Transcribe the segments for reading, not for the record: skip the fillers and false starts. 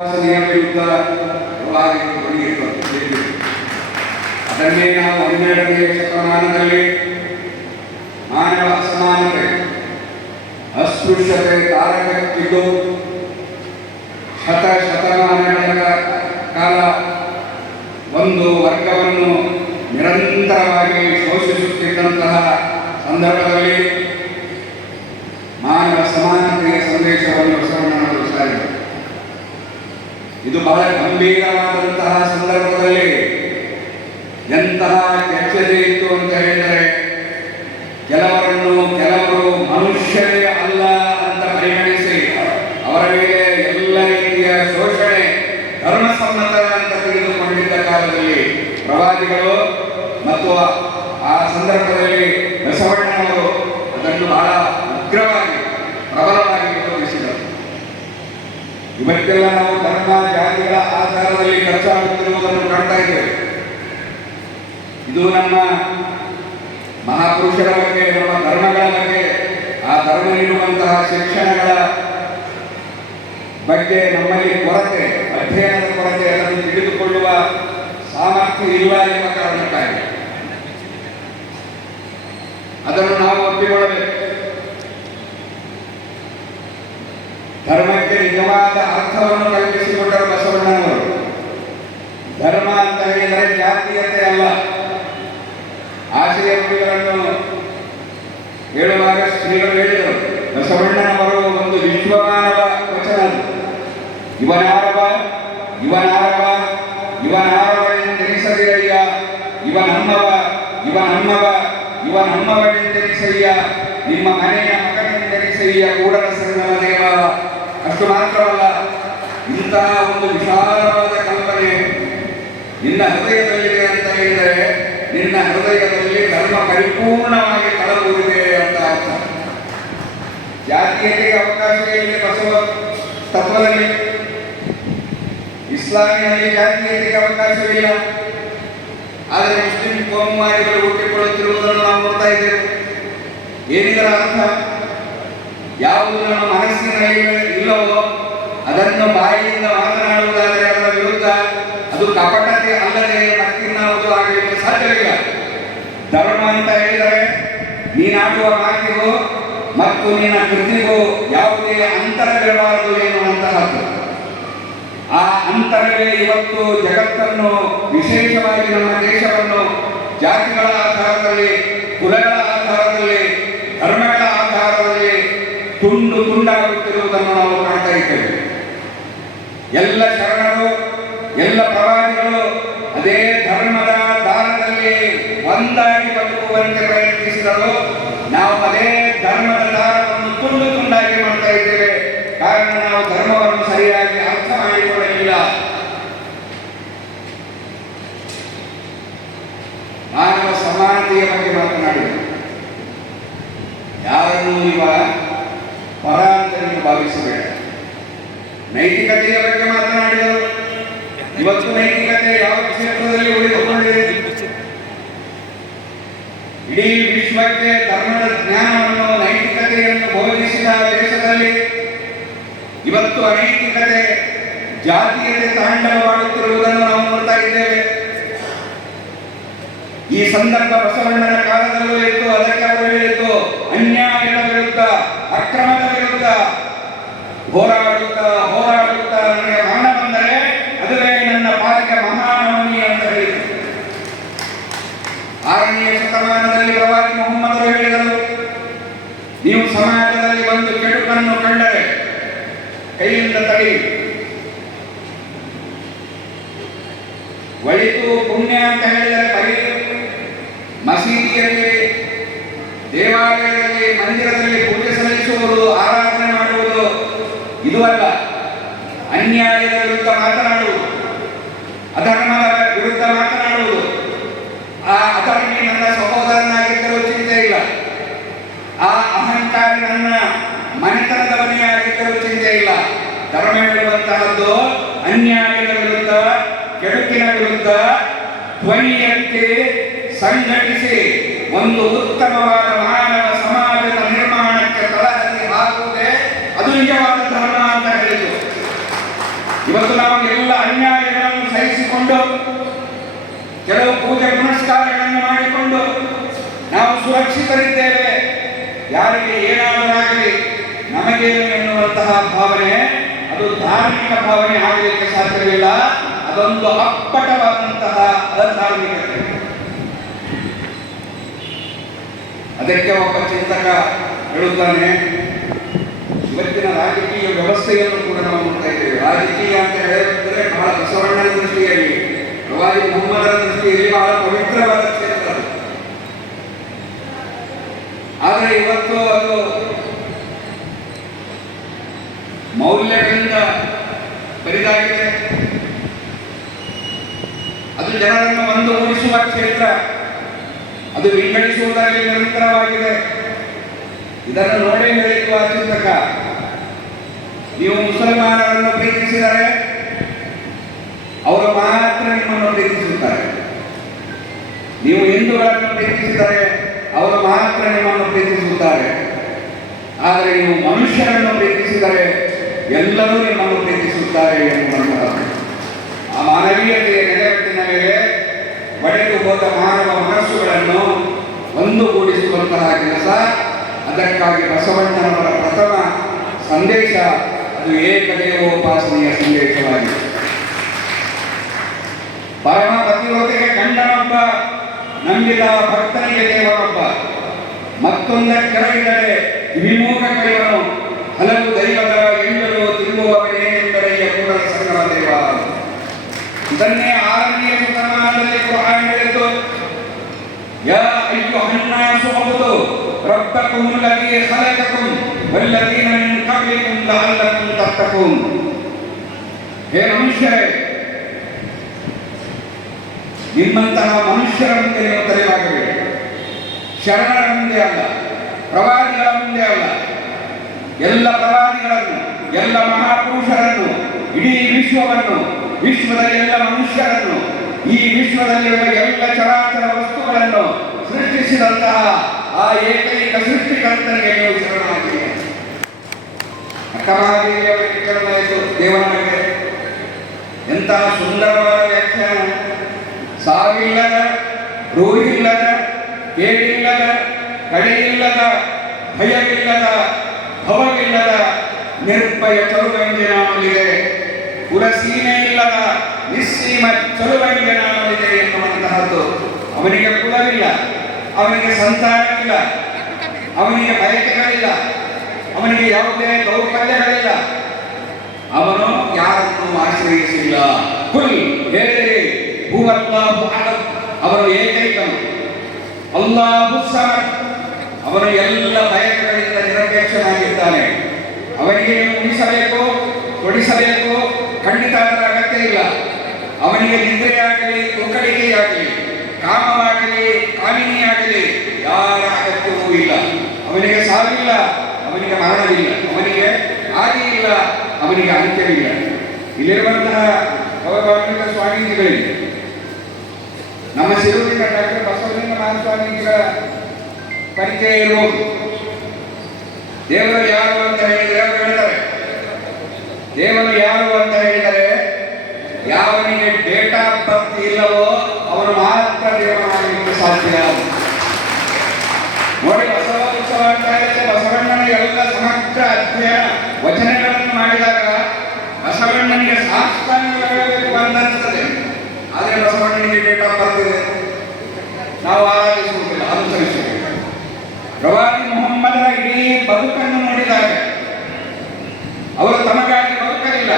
ವಿರುದ್ಧ ಅದನ್ನೇ ನಾವು 12ನೇ ಶತಮಾನದಲ್ಲಿ ಮಾನವ ಅಸಮಾನತೆ, ಅಸ್ಪೃಶ್ಯತೆ ತಾರಕಕ್ಕಿದ್ದು ಶತಮಾನಗಳ ಕಾಲ ಒಂದು ವರ್ಗವನ್ನು ನಿರಂತರವಾಗಿ ಶೋಷಿಸುತ್ತಿದ್ದಂತಹ ಸಂದರ್ಭದಲ್ಲಿ ಮಾನವ ಸಮಾನತೆಯ ಸಂದೇಶವನ್ನು ಬಸವಣ್ಣನವರು ಸಾರಿದರು. ಇದು ಬಹಳ ಗಂಭೀರವಾದಂತಹ ಸಂದರ್ಭದಲ್ಲಿ ಎಂತಹ ಕೆಚ್ಚದೆ ಇತ್ತು ಅಂತ ಹೇಳಿದರೆ, ಕೆಲವರು ಮನುಷ್ಯರೇ ಅಲ್ಲ ಅಂತ ಪರಿಗಣಿಸಿ ಅವರ ಮೇಲೆ ಎಲ್ಲ ರೀತಿಯ ಶೋಷಣೆ ಧರ್ಮಸಮ್ಮತ ಅಂತ ತಿಳಿದುಕೊಂಡಿದ್ದ ಕಾಲದಲ್ಲಿ ಪ್ರವಾದಿಗಳು ಮತ್ತು ಆ ಸಂದರ್ಭದಲ್ಲಿ ಬಸವಣ್ಣನವರು ಅದನ್ನು ಬಹಳ ಉಗ್ರವಾಗಿ ಪ್ರಬಲವಾಗಿ ವಿರೋಧಿಸಿದರು. ಇವತ್ತೆಲ್ಲ ನಾವು ಧರ್ಮ ಜಾತಿಗಳ ಆಧಾರದಲ್ಲಿ ಖರ್ಚಾಗುತ್ತಿರುವುದನ್ನು ಕಾಣ್ತಾ ಇದ್ದೇವೆ. ಇದು ನಮ್ಮ ಮಹಾಪುರುಷರ ಬಗ್ಗೆ, ನಮ್ಮ ಧರ್ಮಗಳ ಬಗ್ಗೆ, ಆ ಧರ್ಮ ನೀಡುವಂತಹ ಶಿಕ್ಷಣಗಳ ಬಗ್ಗೆ ನಮ್ಮಲ್ಲಿ ಕೊರತೆ, ಅಧ್ಯಯನದ ಕೊರತೆ, ಅದನ್ನು ತಿಳಿದುಕೊಳ್ಳುವ ಸಾಮರ್ಥ್ಯ ಇಲ್ಲ ಎಂಬ ಕಾರಣಕ್ಕಾಗಿ ಅದನ್ನು ನಾವು ಒಪ್ಪಿಕೊಳ್ಳಬೇಕು. ಧರ್ಮಕ್ಕೆ ನಿಜವಾದ ಅರ್ಥವನ್ನು ಕಲ್ಪಿಸಿಕೊಂಡರು ಬಸವಣ್ಣನವರು. ಧರ್ಮ ಅಂತ ಹೇಳಿದರೆ ಜಾತೀಯತೆ ಅಲ್ಲ. ಆಶಯ ನುಡಿಗಳನ್ನು ಹೇಳುವಾಗ ಶ್ರೀಗಳು ಹೇಳಿದರು, ಬಸವಣ್ಣನವರು ಒಂದು ವಿಶ್ವಮಾನವ ವಚನ. ಇವನಾರವ ಎಂದೆನಿಸದಿರಯ್ಯ, ಇವನಮ್ಮವನೆಂದೆನಿಸಯ್ಯ, ನಿಮ್ಮ ಮನೆಯ ಮಗನೆಂದೆನಿಸಯ್ಯ ಕೂಡಲ ಸಂಗಮ ದೇವ. ಅಷ್ಟು ಮಾತ್ರವಲ್ಲ, ಇಂತಹ ಒಂದು ವಿಶಾಲವಾದ ಕಲ್ಪನೆ ನಿನ್ನ ಹೃದಯದಲ್ಲಿದೆ ಅಂತ ಹೇಳಿದರೆ ನಿನ್ನ ಹೃದಯದಲ್ಲಿ ಧರ್ಮ ಪರಿಪೂರ್ಣವಾಗಿ ತಳಬೂರಿದೆ ಅಂತ ಅರ್ಥ. ಜಾತೀಯತೆಗೆ ಅವಕಾಶ ಇದೆ ಬಸವ ತತ್ವದಲ್ಲಿ. ಇಸ್ಲಾಮಿನಲ್ಲಿ ಜಾತೀಯತೆಗೆ ಅವಕಾಶವಿಲ್ಲ. ಆದರೆ ಮುಸ್ಲಿಂ ಕೋಮುವಾದಿಗಳು ಹುಟ್ಟಿಕೊಳ್ಳುತ್ತಿರುವುದನ್ನು ನಾವು ನೋಡ್ತಾ ಇದ್ದೇವೆ. ಏನಿದರ ಅರ್ಥ? ಯಾವುದು ನಮ್ಮ ಮನಸ್ಸಿನಲ್ಲಿ ಇಲ್ಲವೋ ಅದನ್ನು ಬಾಯಿಯಿಂದ ಮಾತನಾಡುವುದಾದರೆ ಅದರ ವಿರುದ್ಧ ಅದು ಕಪಟತೆ ಅಲ್ಲದೆ ಮತ್ತಿನ್ನಾವುದು ಆಗಲಿಕ್ಕೆ ಸಾಧ್ಯವಿಲ್ಲ. ಧರ್ಮ ಅಂತ ಹೇಳಿದರೆ ನೀನಾಡುವ ಮಾತಿಗೂ ಮತ್ತು ನಿನ್ನ ಕೃತಿಗೂ ಯಾವುದೇ ಅಂತರವಿರಬಾರದು ಎನ್ನುವಂತಹದ್ದು. ಆ ಅಂತರವೇ ಇವತ್ತು ಜಗತ್ತನ್ನು, ವಿಶೇಷವಾಗಿ ನಮ್ಮ ದೇಶವನ್ನು ಜಾತಿಗಳ ಆಧಾರದಲ್ಲಿ, ಕುಲಗಳ ಆಧಾರದಲ್ಲಿ, ಧರ್ಮಗಳ ಆಧಾರದಲ್ಲಿ ತುಂಡಾಗುತ್ತಿರುವುದನ್ನು ನಾವು ಕಾಣ್ತಾ ಇದ್ದೇವೆ. ಎಲ್ಲ ಶರಣರು, ಎಲ್ಲ ಪ್ರವಾದಿಗಳು ಅದೇ ಧರ್ಮದ ದಾರದಲ್ಲಿ ಒಂದಾಗಿ ಬದುಕುವಂತೆ ಪ್ರಯತ್ನಿಸಿದರು. ನಾವು ಅದೇ ಧರ್ಮದ ದಾರವನ್ನು ತುಂಡಾಗಿ ಮಾಡ್ತಾ ಇದ್ದೇವೆ. ಕಾರಣ ನಾವು ಧರ್ಮವನ್ನು ಸರಿಯಾಗಿ ಅರ್ಥ ಮಾಡಿಕೊಳ್ಳಲಿಲ್ಲ. ಮಾನವ ಸಮಾನತೆಯ ಬಗ್ಗೆ ಮಾತನಾಡಿದರು. ಯಾರನ್ನೂ ಇವಾಗ ಪರ ಅಂತ ನೀವು ಭಾವಿಸಬೇಡ. ನೈತಿಕತೆಯ ಬಗ್ಗೆ ಮಾತನಾಡಿದರು. ಇವತ್ತು ನೈತಿಕತೆ ಯಾವ ಕ್ಷೇತ್ರದಲ್ಲಿ ಉಳಿದುಕೊಂಡಿದೆ? ಇಡೀ ವಿಶ್ವಕ್ಕೆ ಧರ್ಮದ ಜ್ಞಾನವನ್ನು, ನೈತಿಕತೆಯನ್ನು ಬೋಧಿಸಿದ ದೇಶದಲ್ಲಿ ಇವತ್ತು ಅನೈತಿಕತೆ, ಜಾತೀಯತೆ ತಾಂಡವವಾಡುತ್ತಿರುವುದನ್ನು ನಾವು ನೋಡ್ತಾ ಇದ್ದೇವೆ. ಈ ಸಂದರ್ಭ ಬಸವಣ್ಣನ ಕಾಲದಲ್ಲೂ ಇತ್ತು. ಅದಕ್ಕೆ ಅವರು ಹೇಳಿದ್ದು, ಅನ್ಯಾಯದ ವಿರುದ್ಧ, ಅಕ್ರಮದ ವಿರುದ್ಧ ಹೋರಾಡುತ್ತಾ ನನಗೆ ಮರಣ ಬಂದರೆ ಅದುವೇ ನನ್ನ ಪಾಲಿಗೆ ಮಹಾನವಮಿ ಅಂತ ಹೇಳಿದರು. 6ನೇ ಶತಮಾನದಲ್ಲಿ ಪ್ರವಾದಿ ಮೊಹಮ್ಮದರು ಹೇಳಿದರು, ನೀವು ಸಮಾಜದಲ್ಲಿ ಒಂದು ಕೆಡುಕನ್ನು ಕಂಡರೆ ಕೈಯಿಂದ ತಡಿ, ಒಳಿತು ಪುಣ್ಯ ಅಂತ ಹೇಳಿದರೆ ಬರೀ ಮಸೀದಿಯಲ್ಲಿ, ದೇವಾಲಯದಲ್ಲಿ, ಮಂದಿರದಲ್ಲಿ ಪೂಜೆ ಸಲ್ಲಿಸುವುದು, ಆರಾಧನೆ ಮಾಡುವುದು ಇದು ಅಲ್ಲ. ಅನ್ಯಾಯದ ವಿರುದ್ಧ ಮಾತನಾಡುವುದು, ಅಧರ್ಮದ ವಿರುದ್ಧ ಮಾತನಾಡುವುದು. ಆ ಅಧರ್ಮಿ ನನ್ನ ಸಹೋದರನಾಗಿದ್ದರೂ ಚಿಂತೆ ಇಲ್ಲ, ಆ ಅಹಂಕಾರಿ ನನ್ನ ಮನೆತನದವನೇ ಆಗಿದ್ದರೂ ಚಿಂತೆ ಇಲ್ಲ. ಧರ್ಮ ಹೇಳುವಂತಹದ್ದು ಅನ್ಯಾಯದ ವಿರುದ್ಧ, ಕೆಡುಕಿನ ವಿರುದ್ಧ ಧ್ವನಿ ಎತ್ತಿ ಸಂಘಟಿಸಿ ಒಂದು ಉತ್ತಮವಾದ ಮಾನವ ಸಮಾಜದ ನಿರ್ಮಾಣಕ್ಕೆ ತಳಹದಿ ಹಾಕುವುದೇ ಅದು ನಿಜವಾದ ಧರ್ಮ ಅಂತ ಹೇಳಿತು. ಇವತ್ತು ನಾವು ಎಲ್ಲ ಅನ್ಯಾಯಗಳನ್ನು ಸಹಿಸಿಕೊಂಡು ಕೆಲವು ಪೂಜೆ ಪುನಸ್ಕಾರಗಳನ್ನು ಮಾಡಿಕೊಂಡು ನಾವು ಸುರಕ್ಷಿತರಿದ್ದೇವೆ, ಯಾರಿಗೆ ಏನಾದರಾಗಲಿ ನಮಗೇನು ಎನ್ನುವಂತಹ ಭಾವನೆ ಅದು ಧಾರ್ಮಿಕ ಭಾವನೆ ಆಗಲಿಕ್ಕೆ ಸಾಧ್ಯವಿಲ್ಲ. ಅದೊಂದು ಅಪ್ಪಟವಾದಂತಹ ಅಧಾರ್ಮಿಕತೆ. ಅದಕ್ಕೆ ಒಬ್ಬ ಚಿಂತಕ ಹೇಳುತ್ತಾನೆ, ಇವತ್ತಿನ ರಾಜಕೀಯ ವ್ಯವಸ್ಥೆಯನ್ನು ಕೂಡ ನಾವು ನೋಡ್ತಾ ಇದ್ದೇವೆ. ರಾಜಕೀಯ ಅಂತ ಹೇಳಿದ್ರೆ ಬಹಳ ಬಸವಣ್ಣನ ದೃಷ್ಟಿಯಲ್ಲಿ, ಪ್ರವಾದಿ ಮೊಹಮ್ಮದರ ದೃಷ್ಟಿಯಲ್ಲಿ ಬಹಳ ಪವಿತ್ರವಾದ ಕ್ಷೇತ್ರ. ಆದರೆ ಇವತ್ತು ಅದು ಮೌಲ್ಯಗಳಿಂದ ಬರಿದಾಗಿದೆ. ಅದು ಜನರನ್ನು ಒಂದುಗೂಡಿಸುವ ಕ್ಷೇತ್ರ, ಅದು ವಿಂಗಡಿಸುವುದರಲ್ಲಿ ನಿರಂತರವಾಗಿದೆ. ಇದನ್ನು ನೋಡಿ ಹೇಳಿರುವ ಚಿಂತಕ, ನೀವು ಮುಸಲ್ಮಾನರನ್ನು ಪ್ರೀತಿಸಿದರೆ ಅವರು ಮಾತ್ರ ನಿಮ್ಮನ್ನು ಪ್ರೀತಿಸುತ್ತಾರೆ, ನೀವು ಹಿಂದೂಗಳನ್ನು ಪ್ರೀತಿಸಿದರೆ ಅವರು ಮಾತ್ರ ನಿಮ್ಮನ್ನು ಪ್ರೀತಿಸುತ್ತಾರೆ, ಆದರೆ ನೀವು ಮನುಷ್ಯರನ್ನು ಪ್ರೀತಿಸಿದರೆ ಎಲ್ಲರೂ ನಿಮ್ಮನ್ನು ಪ್ರೀತಿಸುತ್ತಾರೆ ಎನ್ನುವಂತಹ ಆ ಮಾನವೀಯತೆಯ ನೆಲೆಗಟ್ಟಿನ ಮೇಲೆ ಒಡೆದು ಹೋದ ಮಾನವ ಮನಸ್ಸುಗಳನ್ನು ಒಂದುಗೂಡಿಸುವಂತಹ ಕೆಲಸ. ಅದಕ್ಕಾಗಿ ಬಸವಣ್ಣನವರ ಪ್ರಥಮ ಸಂದೇಶ ಅದು ಏಕದೇವೋಪಾಸನೆಯ ಸಂದೇಶವಾಗಿದೆ. ಪರಮ ಪತಿವ್ರತೆಗೆ ಗಂಡನೊಬ್ಬ, ನಂಬಿದ ಭಕ್ತನಿಗೆ ದೇವರೊಬ್ಬ, ಮತ್ತೊಂದಕ್ಕೆರಗಿದರೆ ವಿಮೂಖ ಕೈವನು, ಹಲವು ದೈವದ ಎಂಡಲು ತಿರುಗುವವನೇನೆಂದರೆ ಕೂಡಲ ಸಂಗಮ ದೇವ. ಇದನ್ನೇ 6ನೇ ಶತಮಾನದಲ್ಲಿ ಕುರ್ಆನ್ ಹೇಳಿತು. ಯಾ ಅಯ್ಯುಹನ್ನಾಸು ಅಬ್ದು ರಬ್ಬಕುಮ್ ಅಲ್ಲದೀ ಖಲಕಕುಮ್ ವಲ್ಲದೀನ ಮಿನ್ ಕಬ್ಲಿಕುಮ್ ಲಅಲ್ಲಕುಮ್ ತತ್ತಕೂನ್. ಹೇ ಮನುಷ್ಯರೇ, ನಿಮ್ಮಂತಹ ಮನುಷ್ಯರ ಮುಂದೆ ನೀವು ತಲೆಬಾಗಬೇಡಿ. ಶರಣರ ಮುಂದೆ ಅಲ್ಲ, ಪ್ರವಾದಿಗಳ ಮುಂದೆ ಅಲ್ಲ. ಎಲ್ಲ ಪ್ರವಾದಿಗಳನ್ನು, ಎಲ್ಲ ಮಹಾಪುರುಷರನ್ನು, ಇಡೀ ವಿಶ್ವವನ್ನು, ವಿಶ್ವದ ಎಲ್ಲ ಮನುಷ್ಯರನ್ನು, ಈ ವಿಶ್ವದಲ್ಲಿರುವ ಎಲ್ಲ ಚರಾಚರ ವಸ್ತುಗಳನ್ನು ಸೃಷ್ಟಿಸಿದಂತಹ ಆ ಏಕೈಕ ಸೃಷ್ಟಿಕರ್ತನಿಗೆ ನೀವು ಶರಣಾಗಿ. ಅಕ್ಕಮಹಾದೇವಿಯವರಿಗೆ ಕೇಳಲಾಯಿತು ದೇವರ ಬಗ್ಗೆ. ಎಂತಹ ಸುಂದರವಾದ ವ್ಯಾಖ್ಯಾನ. ಸಾವಿಲ್ಲದ, ರೂಹಿಲ್ಲದ, ಕೇಳಿಲ್ಲದ, ಕಡೆಯಿಲ್ಲದ, ಭಯವಿಲ್ಲದ, ಭವವಿಲ್ಲದ ನಿರ್ಭಯ ಚಲುವಂಗೆ ನಾಮಲಿದೆ, ಕುಲಸೀಮೆ ಇಲ್ಲದ ನಿಸ್ಸೀಮ ಚಲುವಂಗೆ ನಾಮಲಿದೆ ಎನ್ನುವಂತಹದ್ದು. ಅವನಿಗೆ ಕುಲವಿಲ್ಲ, ಅವನಿಗೆ ಸಂತಾನವಿಲ್ಲ, ಅವನಿಗೆ ಬಯಕೆಗಳಿಲ್ಲ, ಅವನಿಗೆ ಯಾವುದೇ ದೌರ್ಬಲ್ಯಗಳಿಲ್ಲ, ಅವನು ಯಾರನ್ನು ಆಶ್ರಯಿಸಿಲ್ಲ. ಕುಲ್ ಹೇಳಿರಿ, ಹುವಲ್ಲಾಹು ಅಹದ್, ಅವನು ಏಕೈಕನು. ಅಲ್ಲಾಹು ಸಮದ್, ಅವನು ಎಲ್ಲ ಬಯಕೆಗಳಿಂದ ನಿರಪೇಕ್ಷನಾಗಿದ್ದಾನೆ. ಅವನಿಗೆ ಉಣಿಸಬೇಕು, ಕೊಡಿಸಬೇಕು, ಖಂಡಿತ ಅದರ ಅಗತ್ಯ ಇಲ್ಲ. ಅವನಿಗೆ ನಿದ್ರೆಯಾಗಲಿ, ತೂಕಡಿಕೆಯಾಗಲಿ, ಕಾಮವಾಗಲಿ, ಕಾಮಿನಿಯಾಗಲಿ ಯಾರ ಅಗತ್ಯವೂ ಇಲ್ಲ. ಅವನಿಗೆ ಸಾವಿಲ್ಲ, ಅವನಿಗೆ ಮರಣವಿಲ್ಲ, ಅವನಿಗೆ ಆದಿ ಇಲ್ಲ, ಅವನಿಗೆ ಅಂತ್ಯವಿಲ್ಲ. ಇಲ್ಲಿರುವಂತಹ ಗೌರವಾನ್ವಿತ ಸ್ವಾಮೀಜಿಗಳಿಗೆ, ನಮ್ಮ ಶಿರೂರಿನ ಡಾಕ್ಟರ್ ಬಸವಲಿಂಗ ಮಹಾಸ್ವಾಮೀಜಿಗಳ ಪರಿಚಯ ಇರುವುದು. ದೇವರು ಯಾರು ಅಂತ ಹೇಳಿದರೆ ಅವರು ಹೇಳ್ತಾರೆ, ದೇವರು ಯಾರು ಅಂತ ಹೇಳಿದರೆ ಯಾವನಿಗೆ ಡೇಟ್ ಆಫ್ ಬರ್ತ್ ಇಲ್ಲವೋ ಅವನು ಮಾತ್ರ ದೇವರಾಗಲಿಕ್ಕೆ ಸಾಧ್ಯ. ನೋಡಿ, ಬಸವ ಉತ್ಸವ ಅಂತ ಹೇಳಿದ್ರೆ ಬಸವಣ್ಣನ ಎಲ್ಲ ಸಮಗ್ರ ಅಧ್ಯಯನ ವಚನಗಳನ್ನು ಮಾಡಿದಾಗ ಬಸವಣ್ಣನಿಗೆ ಸಾಷ್ಟಾಂಗಬೇಕು ಬಂದಂತದೆ. ಆದರೆ ಬಸವಣ್ಣನಿಗೆ ಡೇಟ್ ಆಫ್ ಬರ್ತ್ ಇದೆ, ನಾವು ಆರಾಧಿಸುವುದಿಲ್ಲ, ಅನುಸರಿಸುವುದಿಲ್ಲ. ಪ್ರವಾದಿ ಮೊಹಮ್ಮದರ ಇಡೀ ಬದುಕನ್ನು ನೋಡಿದಾಗ ಅವರು ತಮಗಾಗಿ ಬದುಕಲಿಲ್ಲ,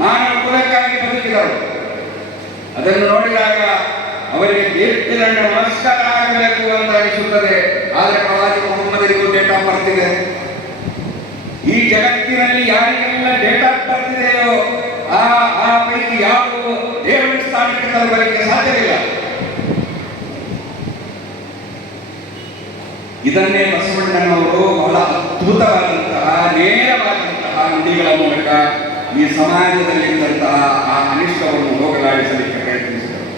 ಮಾನವ ಕುಲಕ್ಕಾಗಿ ಬದುಕಿದರು. ಅದನ್ನು ನೋಡಿದಾಗ ಅವರಿಗೆ ದೀರ್ಘದಂಡ ನಮಸ್ಕಾರ ಆಗಬೇಕು ಅಂತ ಅನಿಸುತ್ತದೆ. ಆದರೆ ಪ್ರವಾದಿ ಮೊಹಮ್ಮದರಿಗೂ ಡೇಟ್ ಆಫ್ ಬರ್ತ್ ಇದೆ. ಈ ಜಗತ್ತಿನಲ್ಲಿ ಯಾರಿಗೆಲ್ಲ ಡೇಟ್ ಆಫ್ ಬರ್ತ್ ಇದೆಯೋ ಆ ಪೈಕಿ ಯಾವ ದೇವರ ಸ್ಥಾನಕ್ಕೆ ತರಬಲಿಕ್ಕೆ ಸಾಧ್ಯವಿಲ್ಲ. ಇದನ್ನೇ ಬಸವಣ್ಣನವರು ಬಹಳ ಅದ್ಭುತವಾದಂತಹ, ನೇರವಾದಂತಹ ನುಡಿಗಳ ಮೂಲಕ ಈ ಸಮಾಜದಲ್ಲಿದ್ದಂತಹ ಆ ಅನಿಷ್ಟವನ್ನು ಹೋಗಲಾಡಿಸಲಿಕ್ಕೆ ಪ್ರಯತ್ನಿಸಿದರು.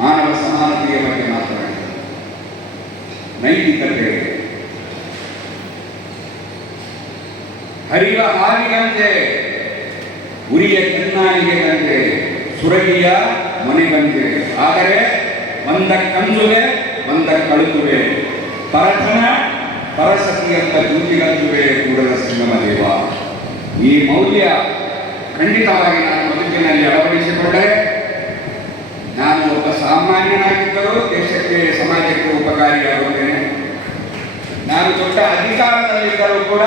ಮಾನವ ಸಮಾನತೆಯ ಬಗ್ಗೆ ಮಾತನಾಡಿದರು, ನೈತಿಕತೆ, ಹರಿವ ಹಾವಿನಂತೆ ಉರಿಯ ಕೆನ್ನಾಳಿಗೆ ಗಂಗೆ ಸುರಗಿಯ ಮನೆಗಂಗೆ. ಆದರೆ ಬಂದ ಕಂಜುವೆ ಬಂದ ಕಳುಕುವೆ ಪರಧನ ಪರಸತಿ ಎಂಬ ಜೂಜಿಗಂಜುವೆ ಕೂಡಲ ಸಂಗಮ ದೇವ. ಈ ಮೌಲ್ಯ ಖಂಡಿತವಾಗಿ ನಾನು ಬದುಕಿನಲ್ಲಿ ಅಳವಡಿಸಿಕೊಂಡರೆ ನಾನು ಒಬ್ಬ ಸಾಮಾನ್ಯನಾಗಿದ್ದರೂ ದೇಶಕ್ಕೆ ಸಮಾಜಕ್ಕೆ ಉಪಕಾರಿಯಾಗುತ್ತೇನೆ. ನಾನು ದೊಡ್ಡ ಅಧಿಕಾರದಲ್ಲಿದ್ದರೂ ಕೂಡ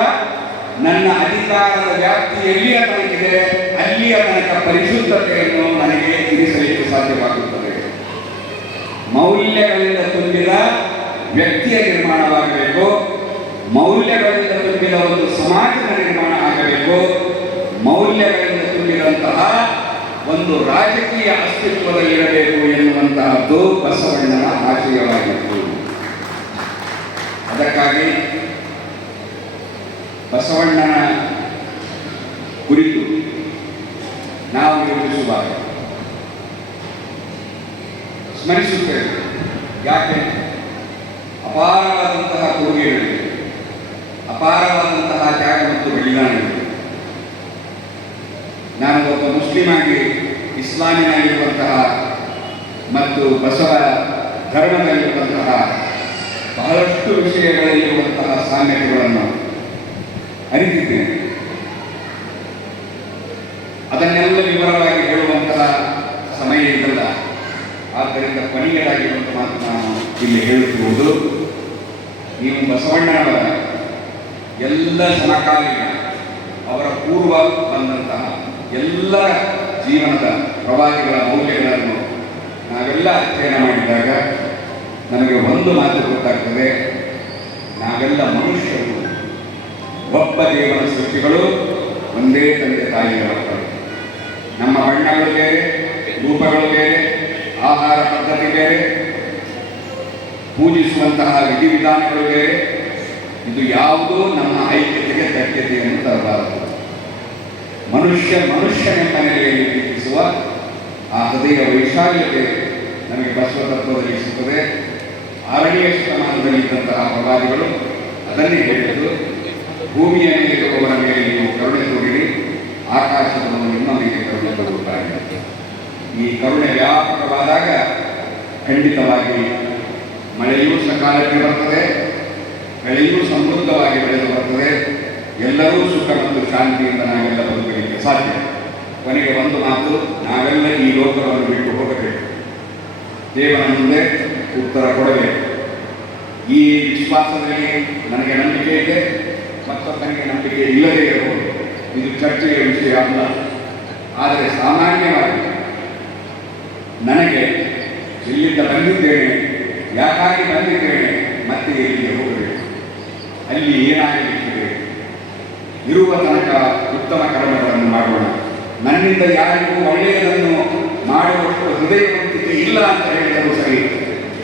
ನನ್ನ ಅಧಿಕಾರದ ವ್ಯಾಪ್ತಿ ಎಲ್ಲಿಯ ತನಕಿದೆ ಅಲ್ಲಿಯ ತನಕ ಪರಿಶುದ್ಧತೆಯನ್ನು ನನಗೆ ತಿಳಿಸಲಿಕ್ಕೆ ಸಾಧ್ಯವಾಗುತ್ತದೆ. ಮೌಲ್ಯಗಳಿಂದ ತುಂಬಿದ ವ್ಯಕ್ತಿಯ ನಿರ್ಮಾಣವಾಗಬೇಕು, ಮೌಲ್ಯಗಳಿಂದ ತುಂಬಿದ ಒಂದು ಸಮಾಜದ ನಿರ್ಮಾಣ ಆಗಬೇಕು, ಮೌಲ್ಯಗಳಿಂದ ತುಂಬಿದಂತಹ ಒಂದು ರಾಜಕೀಯ ಅಸ್ತಿತ್ವದಲ್ಲಿರಬೇಕು ಎನ್ನುವಂತಹದ್ದು ಬಸವಣ್ಣನ ಆಶಯವಾಗಿತ್ತು. ಅದಕ್ಕಾಗಿ ಬಸವಣ್ಣನ ಕುರಿತು ನಾವು ಯೋಚಿಸುವಾಗ ಸ್ಮರಿಸುತ್ತೇವೆ. ಯಾಕೆ? ಅಪಾರವಾದಂತಹ ಕೊಡುಗೆಗಳಿವೆ, ಅಪಾರವಾದಂತಹ ತ್ಯಾಗ ಮತ್ತು ಬಲಿದಾನಗಳಿವೆ. ನಾನು ಒಬ್ಬ ಮುಸ್ಲಿಂ ಆಗಿ ಇಸ್ಲಾಮಿನಲ್ಲಿರುವಂತಹ ಮತ್ತು ಬಸವ ಧರ್ಮದಲ್ಲಿರುವಂತಹ ಬಹಳಷ್ಟು ವಿಷಯಗಳಲ್ಲಿರುವಂತಹ ಸಾಮ್ಯತೆಗಳನ್ನು ಅರಿತಿದ್ದೇನೆ. ಅದನ್ನೆಲ್ಲ ವಿವರವಾಗಿ ಹೇಳುವಂತಹ ಸಮಯ ಇದಲ್ಲ. ಆದ್ದರಿಂದ ಕೊನೆಯದಾಗಿರುವಂಥ ಮಾತು ನಾನು ಇಲ್ಲಿ ಹೇಳುತ್ತಿರುವುದು, ನೀವು ಬಸವಣ್ಣನವರ ಎಲ್ಲ ಸಮಕಾಲೀನ ಅವರ ಪೂರ್ವ ಬಂದಂತಹ ಎಲ್ಲರ ಜೀವನದ ಪ್ರವಾದಿಗಳ ಮೌಲ್ಯಗಳನ್ನು ನಾವೆಲ್ಲ ಅಧ್ಯಯನ ಮಾಡಿದಾಗ ನಮಗೆ ಒಂದು ಮಾತು ಗೊತ್ತಾಗ್ತದೆ. ನಾವೆಲ್ಲ ಮನುಷ್ಯರು, ಒಬ್ಬ ದೇವರ ಸೃಷ್ಟಿಗಳು, ಒಂದೇ ತಂದೆ ತಾಯಿಯ ಮಕ್ಕಳು. ನಮ್ಮ ಬಣ್ಣಗಳು ಬೇರೆ, ರೂಪಗಳು ಬೇರೆ, ಆಹಾರ ಪದ್ಧತಿ ಬೇರೆ, ಪೂಜಿಸುವಂತಹ ವಿಧಿವಿಧಾನಗಳು ಬೇರೆ. ಇದು ಯಾವುದೂ ನಮ್ಮ ಐಕ್ಯತೆಗೆ ಧಕ್ಕೆತೆಯನ್ನು ತರಬಾರದು. ಮನುಷ್ಯನೆಂಬ ನೆಲೆಯಲ್ಲಿ ಪ್ರೀತಿಸುವ ಆ ಹೃದಯ ವೈಶಾಲ್ಯತೆ ನಮಗೆ ಬಸವ ತತ್ವದಲ್ಲಿ ಸಿಗುತ್ತದೆ. 6ನೇ ಶತಮಾನದಲ್ಲಿ ಇದ್ದಂತಹ ಪ್ರವಾದಿಗಳು ಅದನ್ನೇ ಹೇಳಿದ್ದು, ಭೂಮಿಯ ಮೇಲೆ ಇರುವವರ ಮೇಲೆ ನೀವು ಕರುಣೆ ತೋರಿರಿ, ಆಕಾಶವನ್ನು ನಿಮ್ಮ ಮೇಲೆ ಕರುಣೆ ತೋರುತ್ತಾರೆ. ಈ ಕರುಣೆ ವ್ಯಾಪಕವಾದಾಗ ಖಂಡಿತವಾಗಿ ಮಳೆಯೂ ಸಕಾಲಕ್ಕೆ ಬರ್ತದೆ, ಬೆಳೆಯೂ ಸಮೃದ್ಧವಾಗಿ ಬೆಳೆದು ಬರ್ತದೆ. ಎಲ್ಲರೂ ಸುಖ ಮತ್ತು ಶಾಂತಿಯಿಂದ ನಾವೆಲ್ಲ ಬದುಕಲಿಕ್ಕೆ ಸಾಧ್ಯ. ಕೊನೆಗೆ ಒಂದು ಮಾತು, ನಾವೆಲ್ಲ ಈ ಲೋಕವನ್ನು ಬಿಟ್ಟು ಹೋಗಬೇಕು, ದೇವರ ಮುಂದೆ ಉತ್ತರ ಕೊಡಬೇಕು. ಈ ವಿಶ್ವಾಸದಲ್ಲಿ ನನಗೆ ನಂಬಿಕೆ ಇದೆ, ಮತ್ತೊಬ್ಬನಿಗೆ ನಂಬಿಕೆ ಇಲ್ಲದೇ ಇರಬಹುದು. ಇದು ಚರ್ಚೆಯ ವಿಷಯ ಅಲ್ಲ. ಆದರೆ ಸಾಮಾನ್ಯವಾಗಿ ನನಗೆ ಇಲ್ಲಿಂದ ಬಂದಿದ್ದೇನೆ, ಯಾಕಾಗಿ ಬಂದಿದ್ದೇನೆ, ಮತ್ತೆ ಎಲ್ಲಿಗೆ ಹೋಗಬೇಕು, ಅಲ್ಲಿ ಏನಾಗಲಿಕ್ಕಿದೆ, ಇರುವ ತನಕ ಉತ್ತಮ ಕರ್ಮಗಳನ್ನು ಮಾಡೋಣ. ನನ್ನಿಂದ ಯಾರಿಗೂ ಒಳ್ಳೆಯದನ್ನು ಮಾಡುವಷ್ಟು ಹೃದಯವಂತಿಕೆ ಇಲ್ಲ ಅಂತ ಹೇಳಿದರೂ ಸರಿ,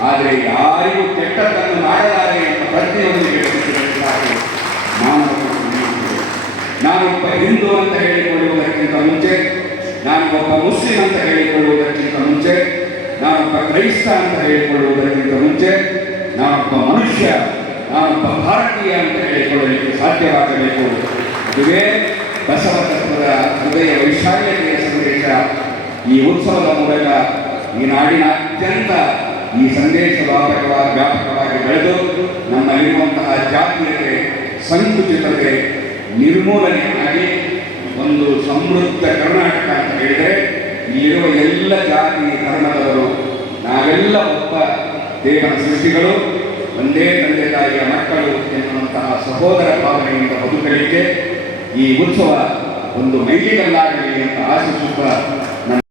ಆದರೆ ಯಾರಿಗೂ ಕೆಟ್ಟದ್ದನ್ನು ಮಾಡಲಾರೆ ಎಂಬ ಪ್ರಜ್ಞೆಯೊಂದಿಗೆ ಸಾಕು. ನಾನೊಬ್ಬ ಹಿಂದೂ ಅಂತ ಹೇಳಿಕೊಳ್ಳುವುದಕ್ಕಿಂತ ಮುಂಚೆ, ನಾನು ಒಬ್ಬ ಮುಸ್ಲಿಂ ಅಂತ ಹೇಳಿಕೊಳ್ಳುವುದಕ್ಕಿಂತ ಮುಂಚೆ, ನಾನೊಬ್ಬ ಕ್ರೈಸ್ತ ಅಂತ ಹೇಳಿಕೊಳ್ಳುವುದಕ್ಕಿಂತ ಮುಂಚೆ, ನಾನೊಬ್ಬ ಮನುಷ್ಯ, ನಾನೊಬ್ಬ ಭಾರತೀಯ ಅಂತ ಹೇಳಿಕೊಳ್ಳಲಿಕ್ಕೆ ಸಾಧ್ಯವಾಗಬೇಕು. ಇದುವೇ ಬಸವ ತತ್ವದ ಹೃದಯ ವೈಶಾಲ್ಯತೆಯ ಸಂದೇಶ. ಈ ಉತ್ಸವದ ಮೂಲಕ ಈ ನಾಡಿನಾದ್ಯಂತ ಈ ಸಂದೇಶ ವ್ಯಾಪಕವಾಗಿ ಬೆಳೆದು ನಮ್ಮಲ್ಲಿರುವಂತಹ ಜಾತೀಯತೆ, ಸಂಕುಚಿತತೆ ನಿರ್ಮೂಲನೆ ಆಗಿ ಒಂದು ಸಮೃದ್ಧ ಕರ್ನಾಟಕ ಅಂತ ಹೇಳಿದರೆ ಇಲ್ಲಿರುವ ಎಲ್ಲ ಜಾತಿ ಧರ್ಮದವರು ನಾವೆಲ್ಲ ಒಬ್ಬ ದೇವರ ಸೃಷ್ಟಿಗಳು, ಒಂದೇ ತಂದೆ ತಾಯಿಯ ಮಕ್ಕಳು ಎನ್ನುವಂತಹ ಸಹೋದರ ಭಾವನೆಯಿಂದ ಬದುಕಲಿಕ್ಕೆ ಈ ಉತ್ಸವ ಒಂದು ಮೈಲಿಗಲ್ಲಾಗಲಿ ಅಂತ ಆಶಿಸುತ್ತಾ